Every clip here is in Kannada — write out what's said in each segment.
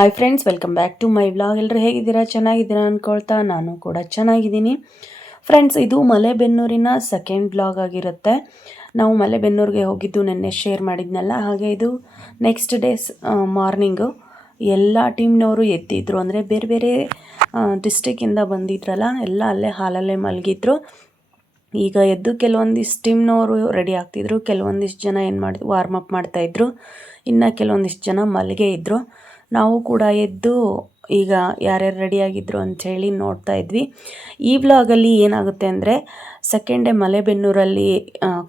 Hi friends welcome back to my vlog ಎಲ್ಲರೂ ಹೇಗಿದ್ದೀರಾ? ಚೆನ್ನಾಗಿದ್ದೀರಾ ಅಂದ್ಕೊಳ್ತಾ ನಾನು ಕೂಡ ಚೆನ್ನಾಗಿದ್ದೀನಿ. ಫ್ರೆಂಡ್ಸ್ ಇದು ಮಲೆಬೆನ್ನೂರಿನ ಸೆಕೆಂಡ್ ವ್ಲಾಗ್ ಆಗಿರುತ್ತೆ. ನಾವು ಮಲೆಬೆನ್ನೂರಿಗೆ ಹೋಗಿದ್ದು ನಿನ್ನೆ ಶೇರ್ ಮಾಡಿದ್ನಲ್ಲ, ಹಾಗೆ ಇದು ನೆಕ್ಸ್ಟ್ ಡೇಸ್ ಮಾರ್ನಿಂಗು ಎಲ್ಲ ಟೀಮ್ನವರು ಎದ್ದಿದ್ರು, ಅಂದರೆ ಬೇರೆ ಬೇರೆ ಡಿಸ್ಟಿಕ್ಕಿಂದ ಬಂದಿದ್ರಲ್ಲ, ಎಲ್ಲ ಅಲ್ಲೇ ಹಾಲಲ್ಲೇ ಮಲಗಿದ್ರು. ಈಗ ಎದ್ದು ಕೆಲವೊಂದಿಷ್ಟು ಟೀಮ್ನವರು ರೆಡಿ ಆಗ್ತಿದ್ರು, ಕೆಲವೊಂದಿಷ್ಟು ಜನ ಏನು ಮಾಡಿದ್ರು ವಾರ್ಮ್ ಅಪ್ ಮಾಡ್ತಾಯಿದ್ರು ಇನ್ನು ಕೆಲವೊಂದಿಷ್ಟು ಜನ ಮಲಗೆ ಇದ್ದರು ನಾವು ಕೂಡ ಎದ್ದು ಈಗ ಯಾರ್ಯಾರು ರೆಡಿಯಾಗಿದ್ರು ಅಂಥೇಳಿ ನೋಡ್ತಾ ಇದ್ವಿ. ಈ ವ್ಲಾಗಲ್ಲಿ ಏನಾಗುತ್ತೆ ಅಂದರೆ ಸೆಕೆಂಡ್ ಡೇ ಮಲೆಬೆನ್ನೂರಲ್ಲಿ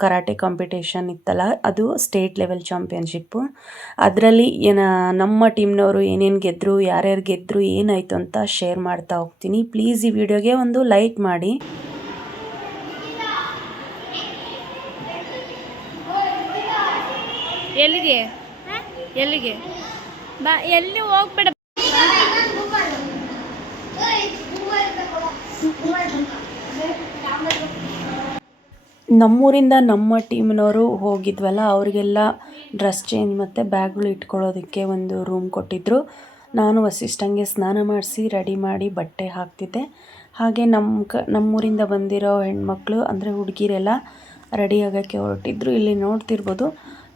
ಕರಾಟೆ ಕಾಂಪಿಟೇಷನ್ ಇತ್ತಲ್ಲ, ಅದು ಸ್ಟೇಟ್ ಲೆವೆಲ್ ಚಾಂಪಿಯನ್ಶಿಪ್ಪು ಅದರಲ್ಲಿ ಏನ, ನಮ್ಮ ಟೀಮ್ನವರು ಏನೇನು ಗೆದ್ದರು ಯಾರ್ಯಾರು ಗೆದ್ದರು ಏನಾಯಿತು ಅಂತ ಶೇರ್ ಮಾಡ್ತಾ ಹೋಗ್ತೀನಿ. ಪ್ಲೀಸ್ ಈ ವಿಡಿಯೋಗೆ ಒಂದು ಲೈಕ್ ಮಾಡಿ. ಎಲ್ಲಿಗೆ ಎಲ್ಲಿಗೆ? ಬಾ, ಎಲ್ಲಿ ಹೋಗ್ಬೇಡ. ನಮ್ಮೂರಿಂದ ನಮ್ಮ ಟೀಮ್ನವರು ಹೋಗಿದ್ವಲ್ಲ, ಅವರಿಗೆಲ್ಲ ಡ್ರೆಸ್ ಚೇಂಜ್ ಮತ್ತು ಬ್ಯಾಗ್ಗಳು ಇಟ್ಕೊಳ್ಳೋದಕ್ಕೆ ಒಂದು ರೂಮ್ ಕೊಟ್ಟಿದ್ದರು ನಾನು ವಸಿಷ್ಠಂಗೆ ಸ್ನಾನ ಮಾಡಿಸಿ ರೆಡಿ ಮಾಡಿ ಬಟ್ಟೆ ಹಾಕ್ತಿದ್ದೆ. ಹಾಗೆ ನಮ್ಮ ಕ, ನಮ್ಮೂರಿಂದ ಬಂದಿರೋ ಹೆಣ್ಮಕ್ಳು, ಅಂದರೆ ಹುಡುಗಿರೆಲ್ಲ ರೆಡಿ ಆಗೋಕ್ಕೆ ಹೊರಟಿದ್ರು. ಇಲ್ಲಿ ನೋಡ್ತಿರ್ಬೋದು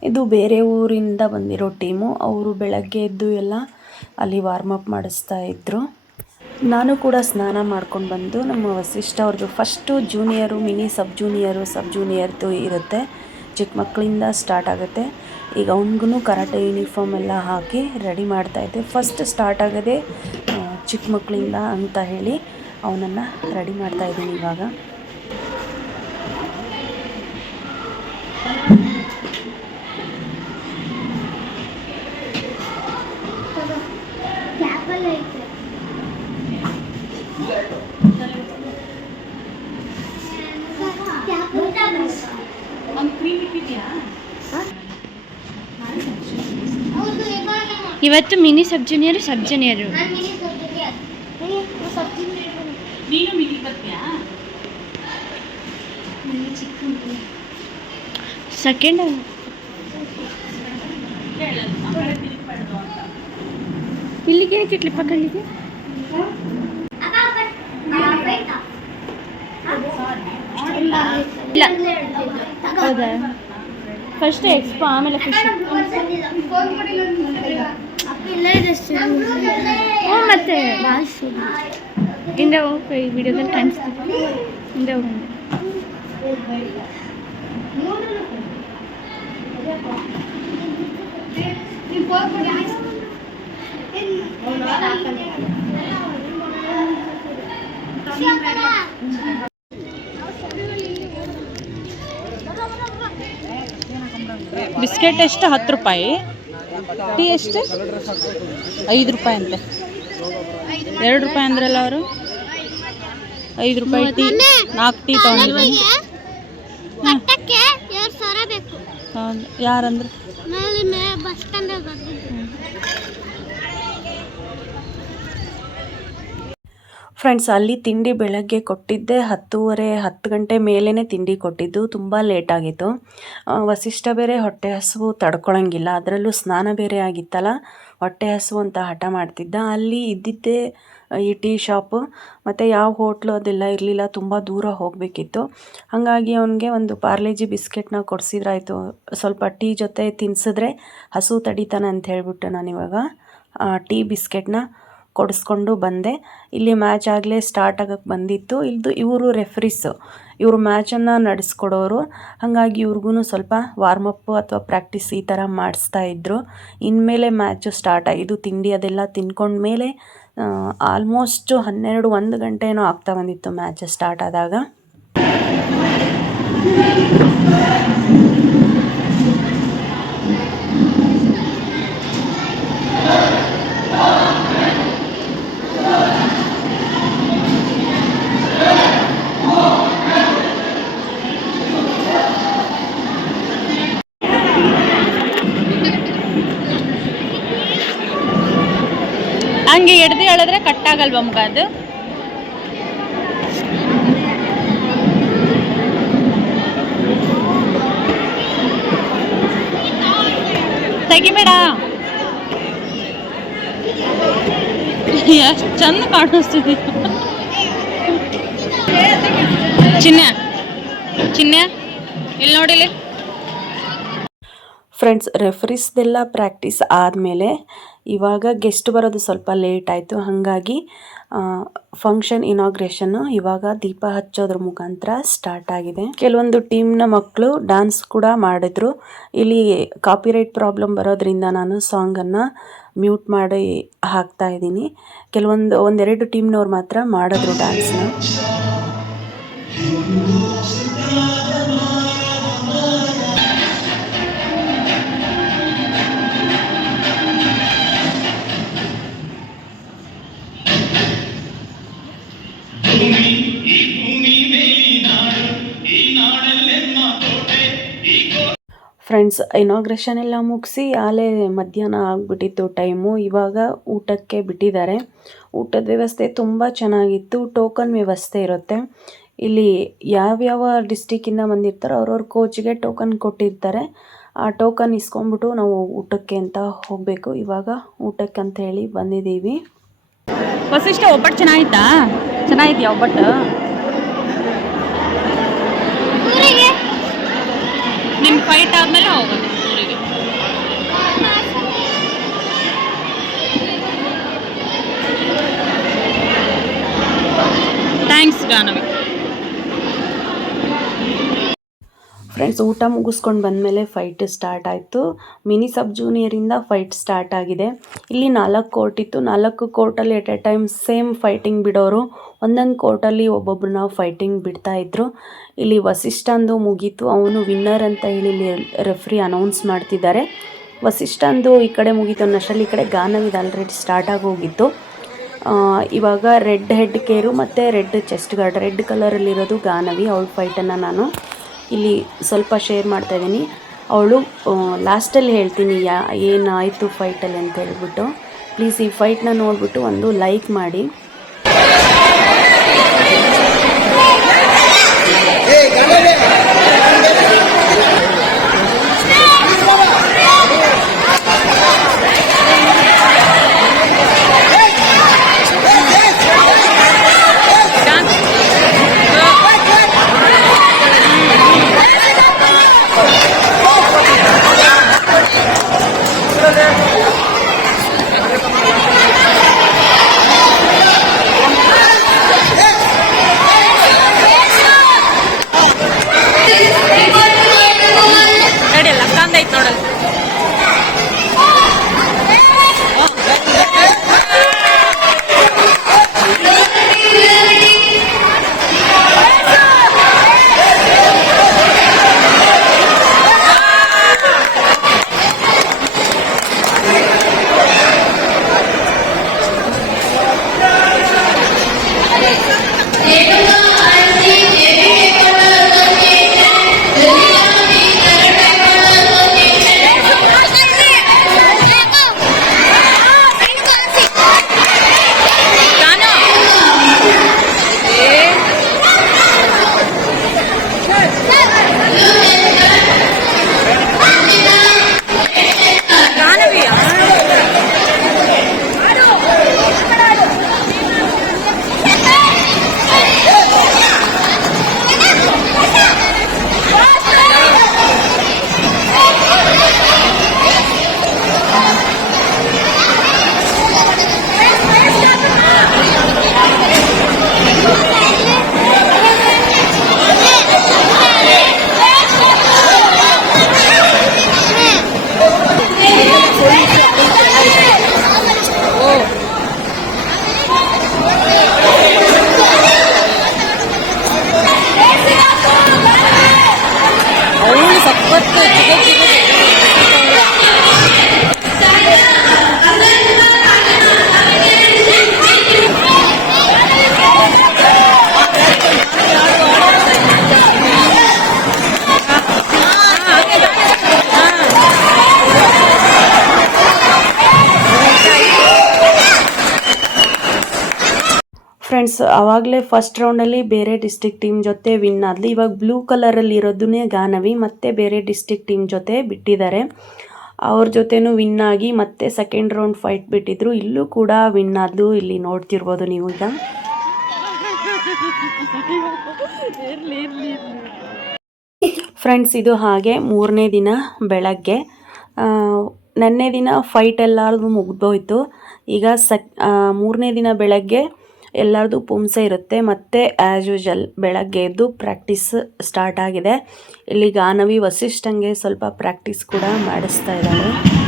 ಇದು ಬೇರೆ ಊರಿಂದ ಬಂದಿರೋ ಟೀಮು. ಅವರು ಬೆಳಗ್ಗೆ ಎದ್ದು ಎಲ್ಲ ಅಲ್ಲಿ ವಾರ್ಮ್ ಅಪ್ ಮಾಡಿಸ್ತಾ ಇದ್ದರು ನಾನು ಕೂಡ ಸ್ನಾನ ಮಾಡ್ಕೊಂಡು ಬಂದು ನಮ್ಮ ವಸಿಷ್ಠ ಅವ್ರದ್ದು first junior mini sub junior sub ಜೂನಿಯರ್ದು ಇರುತ್ತೆ. ಚಿಕ್ಕ ಮಕ್ಕಳಿಂದ ಸ್ಟಾರ್ಟ್ ಆಗುತ್ತೆ. ಈಗ ಅವನಿಗೂ ಕರಾಟೆ ಯೂನಿಫಾರ್ಮ್ ಎಲ್ಲ ಹಾಕಿ ರೆಡಿ ಮಾಡ್ತಾ ಇದ್ದೆ. ಫಸ್ಟ್ ಸ್ಟಾರ್ಟ್ ಆಗೋದೇ ಚಿಕ್ಕ ಮಕ್ಕಳಿಂದ ಅಂತ ಹೇಳಿ ಅವನನ್ನು ರೆಡಿ ಮಾಡ್ತಾಯಿದ್ದೀನಿ ಇವಾಗ. ಇವತ್ತು mini sub junior sub junior. Second ಇಲ್ಲಿಗೆ ಏನಕ್ಕೆ ಕ್ಲಿಪ್ ಹಾಕೊಂಡಿದ್ದೆ ಇಲ್ಲ. ಹೌದಾ? ಫಸ್ಟ್ ಎಕ್ಸ್ಪೋ ಆಮೇಲೆ ಫಿಶ್ ಹ್ಞೂ ಮತ್ತೆ ಹಿಂದೆ ಹೋಗಿ ಈ ವಿಡಿಯೋದಲ್ಲಿ ಹಿಂದೆ ಬಿಸ್ಕೆಟ್ ಎಷ್ಟು? ಹತ್ತು ರೂಪಾಯಿ. ಟೀ ಎಷ್ಟು? ಐದು ರೂಪಾಯಿ ಅಂತೆ. ಎರಡು ರೂಪಾಯಿ ಅಂದ್ರಲ್ಲ ಅವರು? ಐದು ರೂಪಾಯಿ ಟೀ ನಾಲ್ಕು ಟೀ ತಗೊಂಡಿದ್ವಿ ಹೌದು ಯಾರಂದ್ರೆ? ಬಸ್ ಫ್ರೆಂಡ್ಸ್ ಅಲ್ಲಿ ತಿಂಡಿ ಬೆಳಗ್ಗೆ ಕೊಟ್ಟಿದ್ದೆ, ಹತ್ತೂವರೆ, ಹತ್ತು ಗಂಟೆ ಮೇಲೇ ತಿಂಡಿ ಕೊಟ್ಟಿದ್ದು, ತುಂಬ ಲೇಟ್ ಆಗಿತ್ತು. ವಸಿಷ್ಠ ಬೇರೆ ಹೊಟ್ಟೆ ಹಸುವು ತಡ್ಕೊಳಂಗಿಲ್ಲ, ಅದರಲ್ಲೂ ಸ್ನಾನ ಬೇರೆ ಆಗಿತ್ತಲ್ಲ, ಹೊಟ್ಟೆ ಹಸಿವು ಅಂತ ಹಠ ಮಾಡ್ತಿದ್ದ. ಅಲ್ಲಿ ಇದ್ದಿದ್ದೇ ಈ ಟೀ ಶಾಪು, ಮತ್ತು ಯಾವ ಹೋಟ್ಲು ಅದೆಲ್ಲ ಇರಲಿಲ್ಲ, ತುಂಬ ದೂರ ಹೋಗಬೇಕಿತ್ತು. ಹಾಗಾಗಿ ಅವನಿಗೆ ಒಂದು ಪಾರ್ಲೇಜಿ ಬಿಸ್ಕೆಟ್ನ ಕೊಡಿಸಿದ್ರಾಯ್ತು. ಸ್ವಲ್ಪ ಟೀ ಜೊತೆ ತಿನ್ಸಿದ್ರೆ ಹಸು ತಡಿತಾನೆ ಅಂತ ಹೇಳ್ಬಿಟ್ಟು ನಾನಿವಾಗ ಟೀ ಬಿಸ್ಕೆಟ್ನ ಕೊಡಿಸ್ಕೊಂಡು ಬಂದೆ. ಇಲ್ಲಿ ಮ್ಯಾಚ್ ಆಗಲೇ ಸ್ಟಾರ್ಟ್ ಆಗೋಕ್ಕೆ ಬಂದಿತ್ತು. ಇಲ್ದು ಇವರು ರೆಫ್ರೀಸು ಇವರು ಮ್ಯಾಚನ್ನು ನಡೆಸ್ಕೊಡೋರು. ಹಾಗಾಗಿ ಇವ್ರಿಗೂ ಸ್ವಲ್ಪ ವಾರ್ಮಪ್ಪು ಅಥವಾ ಪ್ರಾಕ್ಟೀಸ್ ಈ ಥರ ಮಾಡಿಸ್ತಾ ಇದ್ದರು ಇನ್ಮೇಲೆ ಮ್ಯಾಚು ಸ್ಟಾರ್ಟ್ ಆಗಿದ್ದು ತಿಂಡಿ ಅದೆಲ್ಲ ತಿನ್ಕೊಂಡ್ಮೇಲೆ ಆಲ್ಮೋಸ್ಟು ಹನ್ನೆರಡು ಒಂದು ಗಂಟೆ ಆಗ್ತಾ ಬಂದಿತ್ತು ಮ್ಯಾಚ್ ಸ್ಟಾರ್ಟ್ ಆದಾಗ. ಮಗ ಯು ತೆಗಿಬೇಡ ಎಷ್ಟು ಚಂದ ಕಾಣಿಸ್ತಿದೆ. ಚಿನ್ನ ಚಿನ್ನ ಇಲ್ಲಿ ನೋಡಿಲಿ ಫ್ರೆಂಡ್ಸ್ ರೆಫ್ರೀಸ್ದೆಲ್ಲ ಪ್ರಾಕ್ಟೀಸ್ ಆದಮೇಲೆ ಇವಾಗ ಗೆಸ್ಟ್ ಬರೋದು ಸ್ವಲ್ಪ ಲೇಟ್ ಆಯಿತು. ಹಾಗಾಗಿ ಫಂಕ್ಷನ್ ಇನಾಗ್ರೇಷನ್ನು ಇವಾಗ ದೀಪ ಹಚ್ಚೋದ್ರ ಮುಖಾಂತರ ಸ್ಟಾರ್ಟ್ ಆಗಿದೆ. ಕೆಲವೊಂದು ಟೀಮ್ನ ಮಕ್ಕಳು ಡ್ಯಾನ್ಸ್ ಕೂಡ ಮಾಡಿದ್ರು. ಇಲ್ಲಿ ಕಾಪಿರೈಟ್ ಪ್ರಾಬ್ಲಮ್ ಬರೋದ್ರಿಂದ ನಾನು ಸಾಂಗನ್ನು ಮ್ಯೂಟ್ ಮಾಡಿ ಹಾಕ್ತಾ ಇದ್ದೀನಿ. ಕೆಲವೊಂದು ಒಂದೆರಡು ಟೀಮ್ನವ್ರು ಮಾತ್ರ ಮಾಡಿದ್ರು ಡ್ಯಾನ್ಸ್ನ ಫ್ರೆಂಡ್ಸ್ ಇನಾಗ್ರೇಷನ್ ಎಲ್ಲ ಮುಗಿಸಿ ಆಲೇ ಮಧ್ಯಾಹ್ನ ಆಗಿಬಿಟ್ಟಿತ್ತು ಟೈಮು. ಇವಾಗ ಊಟಕ್ಕೆ ಬಿಟ್ಟಿದ್ದಾರೆ. ಊಟದ ವ್ಯವಸ್ಥೆ ತುಂಬ ಚೆನ್ನಾಗಿತ್ತು. ಟೋಕನ್ ವ್ಯವಸ್ಥೆ ಇರುತ್ತೆ. ಇಲ್ಲಿ ಯಾವ್ಯಾವ ಡಿಸ್ಟಿಕ್ಕಿಂದ ಬಂದಿರ್ತಾರೋ ಅವ್ರವ್ರ ಕೋಚ್ಗೆ ಟೋಕನ್ ಕೊಟ್ಟಿರ್ತಾರೆ. ಆ ಟೋಕನ್ ಇಸ್ಕೊಂಬಿಟ್ಟು ನಾವು ಊಟಕ್ಕೆ ಅಂತ ಹೋಗಬೇಕು. ಇವಾಗ ಊಟಕ್ಕೆ ಅಂತ ಹೇಳಿ ಬಂದಿದ್ದೀವಿ. ಇಷ್ಟ ಒಬ್ಬಟ್ಟು ಚೆನ್ನಾಗಿತ್ತಾ? ಚೆನ್ನಾಗಿದ್ಯಾ ಒಬ್ಬಟ್ಟು? ನಿಮ್ಮ ಫೈಟ್ ಆದಮೇಲೆ ಹೋಗೋದು ಊರಿಗೆ. ಥ್ಯಾಂಕ್ಸ್ ಗಾನವಿ ಫ್ರೆಂಡ್ಸ್ ಊಟ ಮುಗಿಸ್ಕೊಂಡು ಬಂದಮೇಲೆ ಫೈಟ್ ಸ್ಟಾರ್ಟ್ ಆಯಿತು. ಮಿನಿ ಸಬ್ ಜೂನಿಯರಿಂದ ಫೈಟ್ ಸ್ಟಾರ್ಟ್ ಆಗಿದೆ. ಇಲ್ಲಿ ನಾಲ್ಕು ಕೋರ್ಟ್ ಇತ್ತು. ನಾಲ್ಕು ಕೋರ್ಟಲ್ಲಿ at a time same fighting ಬಿಡೋರು. ಒಂದೊಂದು ಕೋರ್ಟಲ್ಲಿ ಒಬ್ಬೊಬ್ಬರನ್ನ ಫೈಟಿಂಗ್ ಬಿಡ್ತಾ ಇದ್ರು. ಇಲ್ಲಿ ವಸಿಷ್ಠಂದು ಮುಗೀತು. ಅವನು ವಿನ್ನರ್ ಅಂತ ಹೇಳಿ ಇಲ್ಲಿ ರೆಫ್ರಿ ಅನೌನ್ಸ್ ಮಾಡ್ತಿದ್ದಾರೆ. ವಸಿಷ್ಠಂದು ಈ ಕಡೆ ಮುಗೀತು ಅನ್ನೋಷ್ಟರಲ್ಲಿ ಈ ಕಡೆ ಗಾನವಿದ್ ಆಲ್ರೆಡಿ ಸ್ಟಾರ್ಟ್ ಆಗಿ ಹೋಗಿತ್ತು. ಇವಾಗ ರೆಡ್ ಹೆಡ್ ಕೇರು ಮತ್ತು ರೆಡ್ ಚೆಸ್ಟ್ ಗಾರ್ಡ್ ರೆಡ್ ಕಲರಲ್ಲಿರೋದು ಗಾನವಿ. ಅವಳ ಫೈಟನ್ನು ನಾನು. ಇಲ್ಲಿ ಸ್ವಲ್ಪ ಶೇರ್ ಮಾಡ್ತಾ ಇದ್ದೀನಿ. ಅವಳು ಲಾಸ್ಟಲ್ಲಿ ಹೇಳ್ತೀನಿ, ಯಾ, ಏನಾಯಿತು ಫೈಟಲ್ಲಿ ಅಂತ ಹೇಳ್ಬಿಟ್ಟು. ಪ್ಲೀಸ್ ಈ ಫೈಟ್ನ ನೋಡಿಬಿಟ್ಟು ಒಂದು ಲೈಕ್ ಮಾಡಿ. ಫ್ರೆಂಡ್ಸ್ ಆವಾಗಲೇ ಫಸ್ಟ್ ರೌಂಡಲ್ಲಿ ಬೇರೆ ಡಿಸ್ಟಿಕ್ ಟೀಮ್ ಜೊತೆ ವಿನ್ ಆದ್ಲು. ಇವಾಗ ಬ್ಲೂ ಕಲರಲ್ಲಿ ಇರೋದನ್ನೇ ಗಾನವಿ ಮತ್ತೆ ಬೇರೆ ಡಿಸ್ಟಿಕ್ ಟೀಮ್ ಜೊತೆ ಬಿಟ್ಟಿದ್ದಾರೆ. ಅವ್ರ ಜೊತೆನೂ ವಿನ್ ಆಗಿ ಮತ್ತೆ ಸೆಕೆಂಡ್ ರೌಂಡ್ ಫೈಟ್ ಬಿಟ್ಟಿದ್ರು. ಇಲ್ಲೂ ಕೂಡ ವಿನ್ ಆದ್ಲು. ಇಲ್ಲಿ ನೋಡ್ತಿರ್ಬೋದು ನೀವು ಈಗ. ಫ್ರೆಂಡ್ಸ್ ಇದು ಹಾಗೆ ಮೂರನೇ ದಿನ ಬೆಳಗ್ಗೆ. ನೆನ್ನೆ ದಿನ ಫೈಟ್ ಎಲ್ಲಾರ್ದು ಮುಗ್ದೋಯ್ತು. ಈಗ ಸಕ್ ಮೂರನೇ ದಿನ ಬೆಳಗ್ಗೆ ಎಲ್ಲರದು ಪುಂಸೆ ಇರುತ್ತೆ. ಮತ್ತೆ ಆ್ಯಸ್ ಯೂಶಲ್ ಬೆಳಗ್ಗೆ ಎದ್ದು ಪ್ರಾಕ್ಟೀಸ್ ಸ್ಟಾರ್ಟ್ ಆಗಿದೆ. ಇಲ್ಲಿ ಗಾನವಿ ವಸಿಷ್ಠಂಗೆ ಸ್ವಲ್ಪ ಪ್ರಾಕ್ಟೀಸ್ ಕೂಡ ಮಾಡಿಸ್ತಾ ಇದ್ದಾಳೆ.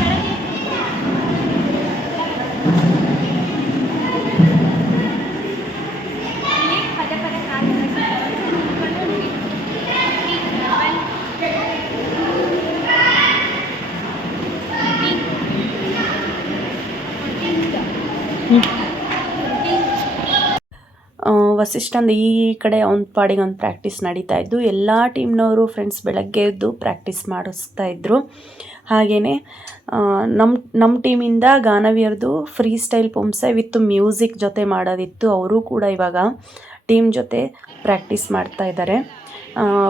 ವಸಿಷ್ಠಂದು ಈ ಕಡೆ ಅವ್ನ ಪಾಡಿಗೆ ಒಂದು ಪ್ರಾಕ್ಟೀಸ್ ನಡೀತಾ ಇದ್ದು, ಎಲ್ಲ ಟೀಮ್ನವರು ಫ್ರೆಂಡ್ಸ್ ಬೆಳಗ್ಗೆ ಎದ್ದು ಪ್ರಾಕ್ಟೀಸ್ ಮಾಡಿಸ್ತಾ ಇದ್ದರು ಹಾಗೆಯೇ ನಮ್ಮ ನಮ್ಮ ಟೀಮಿಂದ ಗಾನವಿಯರ್ದು ಫ್ರೀ ಸ್ಟೈಲ್ ಪುಂಸೆ ವಿತ್ ಮ್ಯೂಸಿಕ್ ಜೊತೆ ಮಾಡೋದಿತ್ತು. ಅವರು ಕೂಡ ಇವಾಗ ಟೀಮ್ ಜೊತೆ ಪ್ರಾಕ್ಟೀಸ್ ಮಾಡ್ತಾ ಇದ್ದಾರೆ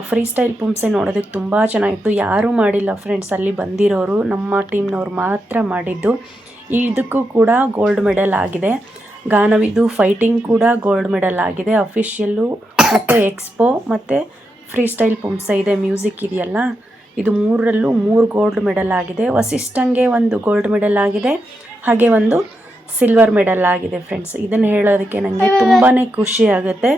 ಫ್ರೀ ಸ್ಟೈಲ್ ಪುಂಸೆ ನೋಡೋದಕ್ಕೆ ತುಂಬ ಚೆನ್ನಾಗಿತ್ತು. ಯಾರೂ ಮಾಡಿಲ್ಲ ಫ್ರೆಂಡ್ಸ್ ಅಲ್ಲಿ ಬಂದಿರೋರು, ನಮ್ಮ ಟೀಮ್ನವ್ರು ಮಾತ್ರ ಮಾಡಿದ್ದು. ಇದಕ್ಕೂ ಕೂಡ ಗೋಲ್ಡ್ ಮೆಡಲ್ ಆಗಿದೆ. ಗಾನವಿದು ಫೈಟಿಂಗ್ ಕೂಡ ಗೋಲ್ಡ್ ಮೆಡಲ್ ಆಗಿದೆ. ಅಫಿಷಿಯಲ್ಲು ಮತ್ತು ಎಕ್ಸ್ಪೋ ಮತ್ತು ಫ್ರೀ ಸ್ಟೈಲ್ ಪುಂಸ ಇದೆ ಮ್ಯೂಸಿಕ್ ಇದೆಯಲ್ಲ. ಇದು ಮೂರರಲ್ಲೂ ಮೂರು ಗೋಲ್ಡ್ ಮೆಡಲ್ ಆಗಿದೆ. ವಸಿಷ್ಠಂಗೆ ಒಂದು ಗೋಲ್ಡ್ ಮೆಡಲ್ ಆಗಿದೆ ಹಾಗೆ ಒಂದು ಸಿಲ್ವರ್ ಮೆಡಲ್ ಆಗಿದೆ ಫ್ರೆಂಡ್ಸ್ ಇದನ್ನು ಹೇಳೋದಕ್ಕೆ ನನಗೆ ತುಂಬಾ ಖುಷಿ ಆಗುತ್ತೆ.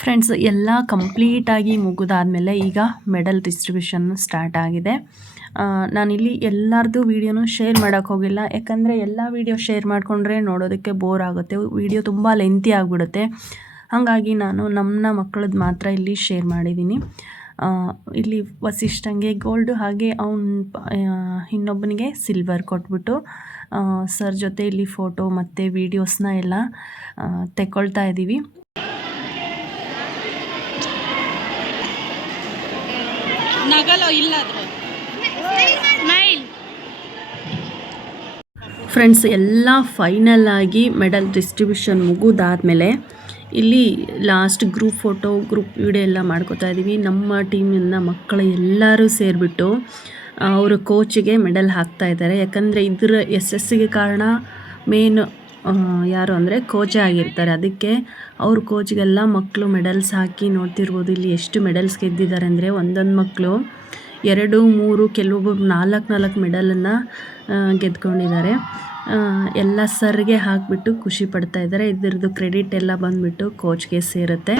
ಫ್ರೆಂಡ್ಸ್ ಎಲ್ಲ ಕಂಪ್ಲೀಟಾಗಿ ಮುಗಿದಾದ್ಮೇಲೆ ಈಗ ಮೆಡಲ್ ಡಿಸ್ಟ್ರಿಬ್ಯೂಷನ್ ಸ್ಟಾರ್ಟ್ ಆಗಿದೆ. ನಾನಿಲ್ಲಿ ಎಲ್ಲರದ್ದು ವೀಡಿಯೋನು ಶೇರ್ ಮಾಡೋಕ್ಕೆ ಹೋಗಿಲ್ಲ. ಯಾಕಂದರೆ ಎಲ್ಲ ವೀಡಿಯೋ ಶೇರ್ ಮಾಡಿಕೊಂಡ್ರೆ ನೋಡೋದಕ್ಕೆ ಬೋರ್ ಆಗುತ್ತೆ. ವೀಡಿಯೋ ತುಂಬ ಲೆಂತಿ ಆಗಿಬಿಡುತ್ತೆ. ಹಾಗಾಗಿ ನಾನು ನಮ್ಮನ್ನ ಮಕ್ಕಳದ್ದು ಮಾತ್ರ ಇಲ್ಲಿ ಶೇರ್ ಮಾಡಿದ್ದೀನಿ ಇಲ್ಲಿ ವಸಿಷ್ಠಂಗೆ ಗೋಲ್ಡ್ ಹಾಗೆ ಅವನ ಇನ್ನೊಬ್ಬನಿಗೆ ಸಿಲ್ವರ್ ಕೊಟ್ಬಿಟ್ಟು ಸರ್ ಜೊತೆ ಇಲ್ಲಿ ಫೋಟೋ ಮತ್ತು ವೀಡಿಯೋಸ್ನ ಎಲ್ಲ ತೆಕ್ಕೊಳ್ತಾ ಇದ್ದೀವಿ ಫ್ರೆಂಡ್ಸ್ ಎಲ್ಲ ಫೈನಲ್ ಆಗಿ ಮೆಡಲ್ ಡಿಸ್ಟ್ರಿಬ್ಯೂಷನ್ ಮುಗಿದಾದ್ಮೇಲೆ ಇಲ್ಲಿ last group photo group video ಎಲ್ಲ ಮಾಡ್ಕೋತಾ ಇದ್ದೀವಿ. ನಮ್ಮ ಟೀಮಿನ ಮಕ್ಕಳು ಎಲ್ಲರೂ ಸೇರಿಬಿಟ್ಟು ಅವರು ಕೋಚಿಗೆ ಮೆಡಲ್ ಹಾಕ್ತಾ ಇದ್ದಾರೆ. ಯಾಕಂದರೆ ಇದರ ಯಶಸ್ಸಿಗೆ ಕಾರಣ ಮೇನ್ ಯಾರು ಅಂದರೆ ಕೋಚೇ ಆಗಿರ್ತಾರೆ. ಅದಕ್ಕೆ ಅವ್ರ ಕೋಚ್ಗೆಲ್ಲ ಮಕ್ಕಳು ಮೆಡಲ್ಸ್ ಹಾಕಿ ನೋಡ್ತಿರ್ಬೋದು ಇಲ್ಲಿ ಎಷ್ಟು ಮೆಡಲ್ಸ್ ಗೆದ್ದಿದ್ದಾರೆ ಅಂದರೆ ಒಂದೊಂದು ಮಕ್ಕಳು ಎರಡು, ಮೂರು ಕೆಲವೊಬ್ಬರು ನಾಲ್ಕು ನಾಲ್ಕು ಮೆಡಲನ್ನು ಗೆದ್ಕೊಂಡಿದ್ದಾರೆ. ಎಲ್ಲ ಸರ್ಗೆ ಹಾಕಿಬಿಟ್ಟು ಖುಷಿ ಪಡ್ತಾ ಇದ್ದಾರೆ. ಇದ್ರದ್ದು ಕ್ರೆಡಿಟ್ ಎಲ್ಲ ಬಂದುಬಿಟ್ಟು ಕೋಚ್ಗೆ ಸೇರುತ್ತೆ.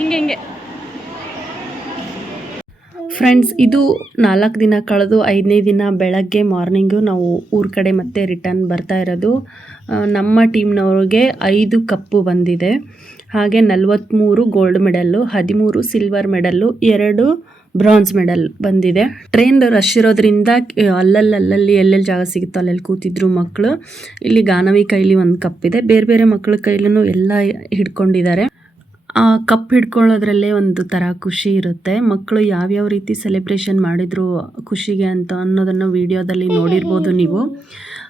ಹಿಂಗೆ ಹಿಂಗೆ. ಫ್ರೆಂಡ್ಸ್, ಇದು ನಾಲ್ಕು ದಿನ ಕಳೆದು ಐದನೇ ದಿನ ಬೆಳಗ್ಗೆ ಮಾರ್ನಿಂಗು ನಾವು ಊರ ಕಡೆ ಮತ್ತೆ ರಿಟರ್ನ್ ಬರ್ತಾ ಇರೋದು. ನಮ್ಮ ಟೀಮ್ನವ್ರಿಗೆ ಐದು ಕಪ್ಪು ಬಂದಿದೆ. ಹಾಗೆ ನಲವತ್ತ್ಮೂರು ಗೋಲ್ಡ್ ಮೆಡಲ್ಲು ಹದಿಮೂರು ಸಿಲ್ವರ್ ಮೆಡಲ್ಲು ಎರಡು ಬ್ರಾನ್ಸ್ ಮೆಡಲ್ ಬಂದಿದೆ. ಟ್ರೈನ್ ರಶ್ ಇರೋದ್ರಿಂದ ಅಲ್ಲಲ್ಲಿ ಅಲ್ಲಲ್ಲಿ, ಎಲ್ಲೆಲ್ಲಿ ಜಾಗ ಸಿಗುತ್ತೋ ಅಲ್ಲೆಲ್ಲಿ ಕೂತಿದ್ರು ಮಕ್ಕಳು ಇಲ್ಲಿ ಗಾನವಿ ಕೈಲಿ ಒಂದು ಕಪ್ ಇದೆ. ಬೇರೆ ಬೇರೆ ಮಕ್ಕಳ ಕೈಲೂ ಎಲ್ಲ ಹಿಡ್ಕೊಂಡಿದ್ದಾರೆ. ಕಪ್ ಹಿಡ್ಕೊಳ್ಳೋದ್ರಲ್ಲೇ ಒಂದು ಥರ ಖುಷಿ ಇರುತ್ತೆ. ಮಕ್ಕಳು ಯಾವ್ಯಾವ ರೀತಿ ಸೆಲೆಬ್ರೇಷನ್ ಮಾಡಿದ್ರು ಖುಷಿಗೆ ಅಂತ ಅನ್ನೋದನ್ನು ವಿಡಿಯೋದಲ್ಲಿ ನೋಡಿರ್ಬೋದು ನೀವು.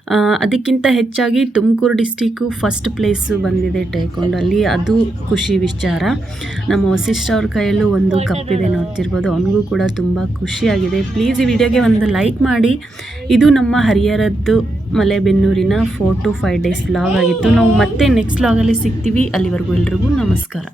ಆ, ಅದಕ್ಕಿಂತ ಹೆಚ್ಚಾಗಿ ತುಮಕೂರು ಡಿಸ್ಟಿಕ್ಕು ಫಸ್ಟ್ ಪ್ಲೇಸು ಬಂದಿದೆ ಟೇಕೊಂಡಲ್ಲಿ ಅದು ಖುಷಿ ವಿಚಾರ. ನಮ್ಮ ವಸಿಷ್ಠ ಅವ್ರ ಕೈಯಲ್ಲೂ ಒಂದು ಕಪ್ಪಿದೆ ನೋಡ್ತಿರ್ಬೋದು. ಅವನಿಗೂ ಕೂಡ ತುಂಬ ಖುಷಿಯಾಗಿದೆ. ಪ್ಲೀಸ್ ಈ ವಿಡಿಯೋಗೆ ಒಂದು ಲೈಕ್ ಮಾಡಿ. ಇದು ನಮ್ಮ ಹರಿಹರದ್ದು ಮಲೆಬೆನ್ನೂರಿನ four to five days vlog ಆಗಿತ್ತು. ನಾವು ಮತ್ತೆ ನೆಕ್ಸ್ಟ್ ವ್ಲಾಗಲ್ಲಿ ಸಿಗ್ತೀವಿ. ಅಲ್ಲಿವರೆಗೂ ಎಲ್ರಿಗೂ ನಮಸ್ಕಾರ.